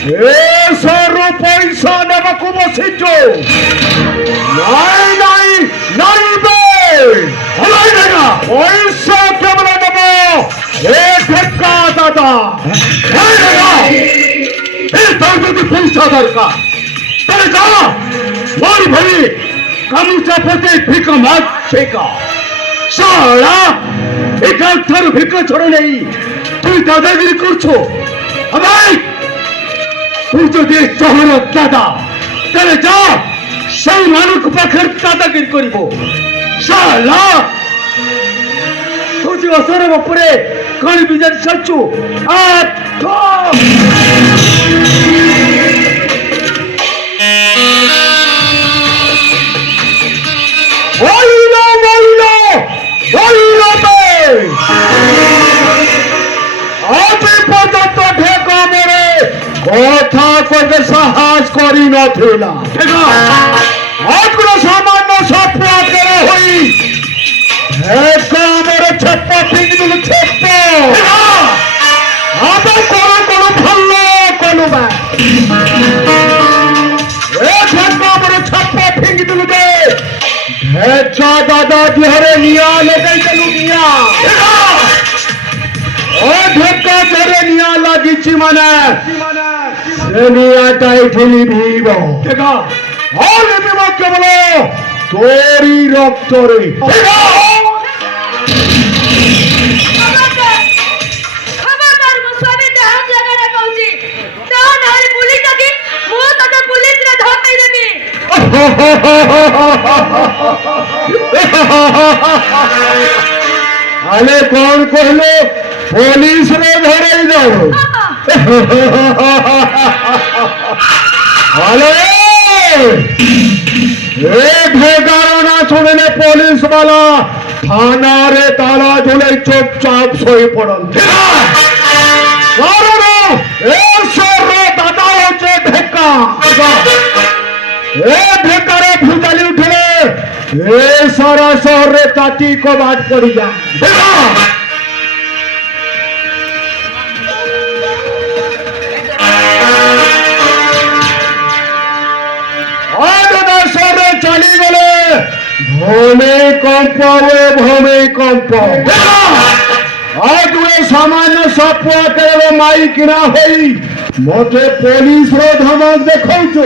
ଏସରୁ ପଇସା ନେବାକୁ ବସିଛୁ। ନାଇଁ ନାଇଁ ନାଇଁ ବେ ହଲାଇ ଦେଗା ପଇସା କେବଳ ନେବ ଏ ଠେକା ଦାଦା। তোর যদি পয়সা দরকার তাহলে যা মোর ভাই গামুচা পথে ভিক মাগ শেখা। সারা এখানকার ভিক ছড়ে নেই, তুই দাদাগিরি করছো। ভাই তুই যদি শহরের দাদা তাহলে যা সেই মানুষ পাখের দাদাগিরি করিব। সারা তুই অসরের উপরে কালি বিজার চাচ্ছু। আর কথা কইতে সাহস করি নথিলা। সামান্য সপ্তাহ করে হই আমার ছেপ্পা ঠিক দিল ছেপ্প আবার কোনো কোনো ভালো কোনো বা আমার ছাপ্পা ফিঙ্গি দিল দে ভেজা দাদা দিহরে নিয়া লেগাই গেল নিয়া ও ঢেকা ধরে নিয়া লাগিছি মানে সে নিয়াটাই ঠেলি ভিব দেখা আর এমনি কেবল তোরই রক্তরে। আরে কোন কহলো পুলিশ রে ধরেই দাও। আরে ঢেকার না শুনলে পুলিশ বালা থানারে তালা ঝুলে চুপচাপ শোয়ে পড়ন। দাদা হচ্ছে ঢেকা ঢেকারে ভুজালি উঠলে এ সারা শহরে তাঁতি কবাট পড়ি যায়। শহরে চালি গেলে ভূমিকম্প ভূমিকম্প আজ সামান্য সপকে মাই কিনা হই মতে পুলিশ র ধমক দেখাউছ।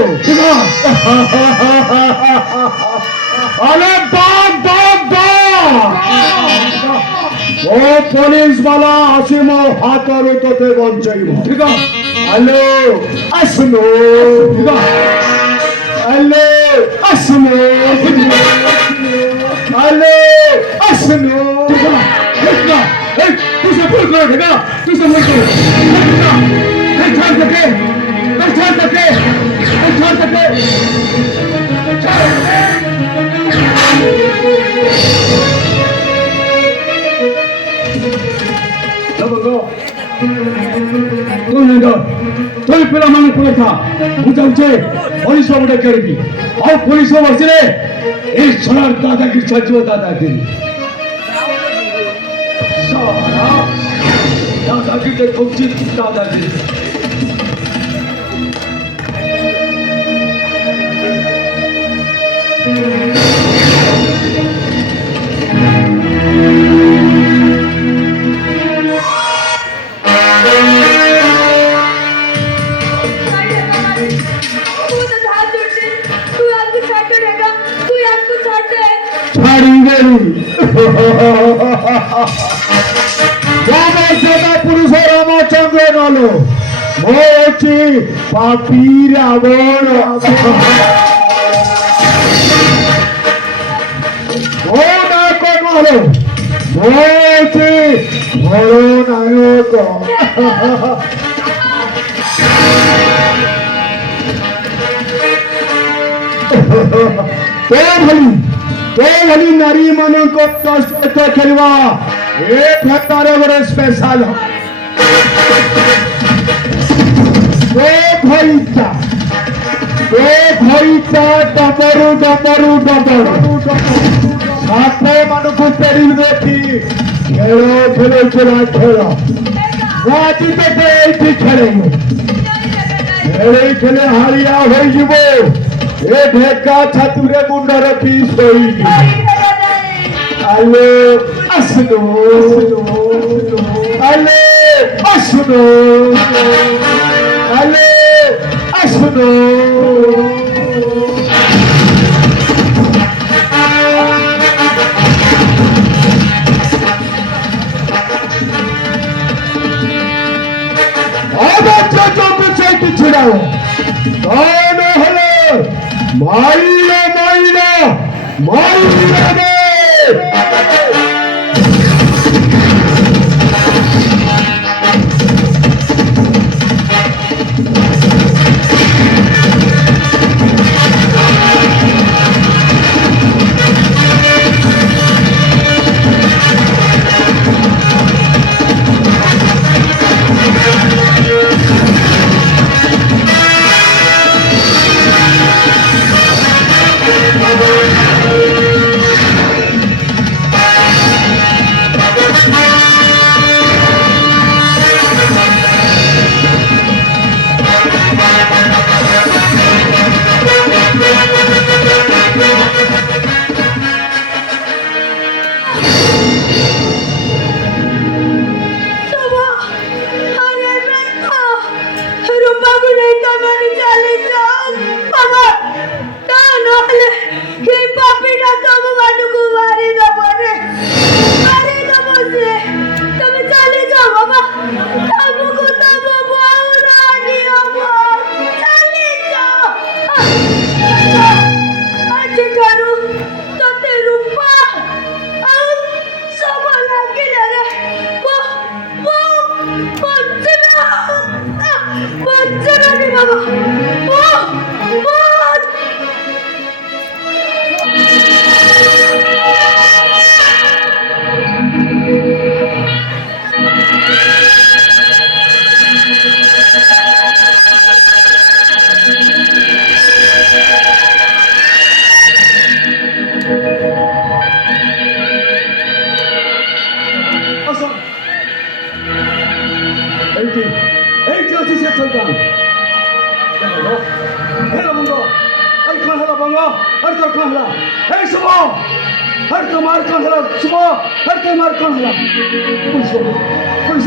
আরে বাগ বাগ বাগ ও পুলিশ বালা আসিম হাতর তোতে বঞ্চাইব। ঠিক আছে হ্যালো আসলো হ্যালো আসলো হ্যালো আসলো। তুই সে ভুল করে ঢেকা তুই সে ভুল করে ছাড় থাকে ছাড় থাকে ছাড় থাকে তুই পিলা মানে পড়া বুঝাউছে পুলিশ বাবুটা কেড়বি আর পুলিশ বসলে এই ছড়ার দাদাগিরি চাইছিও দাদাগিরি দাদাগিরিতে ঢুকছি দাদাগিরি। পুরুষ রামচন্দ্র নল হচ্ছে পাপি রাবণ ও নায়ক নল হচ্ছে বড় নায়ক। ଭଳି ନାରୀ ମାନଙ୍କ ସହିତ ଖେଳିବା ଏ ପ୍ରକାର ଗୋଟେ ସ୍ପେଶାଲ ଡବରୁ ଡବରୁ ଡବରୁ ସାପ ମାନଙ୍କୁ ପେଡ଼ି ଦେଖି ଖେଳ ଖେଳୁଥିଲା ଖେଳ ଆଜି ତତେ ଏଇଠି ଖେଳିବୁ ଖେଳେଇ ଖେଳେ ହାଳିଆ ହୋଇଯିବ। ଏ ଢେକା ଛାତୁରେ ମୁଣ୍ଡ ରଖି ଶୋଇଯିବ। ଆଲୋ ଆସୁନୁ ଆଲୋ ଆସୁନୁ ଆଲୋ ଆସୁନୁ। ସେଇଠି ଛିଡାଅ କଣ ହେଲେ ମାଇଲା ମାଇଲା ମାଇଲା ରେ। এইটি আছে সে শয়তান। হেলো বন্ধ আর কান হেলা বন্ধ আর তোর কান হেলা এই শুভ আর তোমার কান হেলা শুভ আর তোমার কান হেলা পুলিশ পুলিশ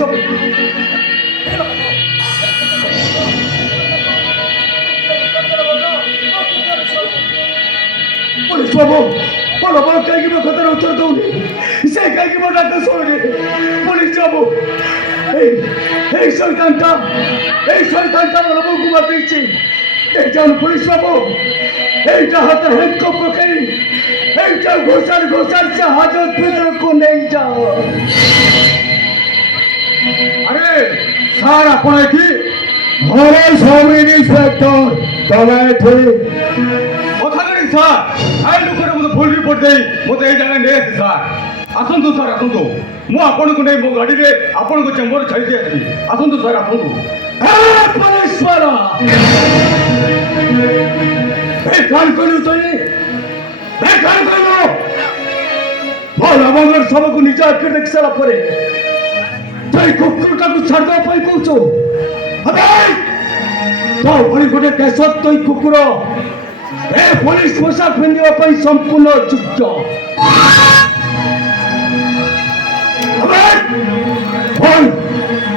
পুলিশ বাবু বলো বলো কাইকি মো কথার উত্তর দৌনি সে কাইকি মো ডাক্তার শোনে পুলিশ বাবু এই শয়তানটা বলো ঘুমা পেয়েছি। এইটা পুলিশ বাবু এইটা হাতে হ্যান্ডকপ রখাই এইটা ঘোষার সে হাজত ভিতরକୁ ନେଇଯାଅ। আরে স্যার ଆପଣ ଏଠି ଘରେ ସବୁ ଇନ୍ସପେକ୍ଟର ତମେ ଏଠି କଥା କরি স্যার ଆଇ ଲୋକରେ ମୋତେ ଭୁଲ ରିପୋର୍ଟ ଦେଇ ମୋତେ ଏଇ ଜାଗାରେ ନେଇ ଆସିଛି ସାର୍। ଆସନ୍ତୁ ସାର୍ ଆସନ୍ତୁ ମୁଁ ଆପଣଙ୍କୁ ନେଇ ମୋ ଗାଡ଼ିରେ ଆପଣଙ୍କ ଚେମ୍ବର ଛାଡ଼ି ଦେଇ ଆସିବି। ଆସନ୍ତୁ ସାର୍ ଆସନ୍ତୁ। କାଣ କହିଲୁ ତୁଇ କାଣ କହିଲୁ ଭଲ ମଙ୍ଗର ସବୁକୁ ନିଜ ଆଖିରେ ଦେଖି ସାରିଲା ପରେ ତୁଇ କୁକୁରଟାକୁ ଛାଡ଼ିଦେବା ପାଇଁ କହୁଛୁ। ତୋ ଭଳି ଗୋଟେ ଦେଶ ତୁଇ କୁକୁର ଏ ପୋଲିସ ପୋଷାକ ପିନ୍ଧିବା ପାଇଁ ସମ୍ପୂର୍ଣ୍ଣ ଯୋଗ୍ୟ।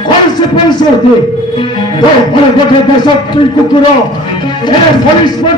कौन से पुलिस थे तो बड़े बड़े दशक कुकुर पुलिस पर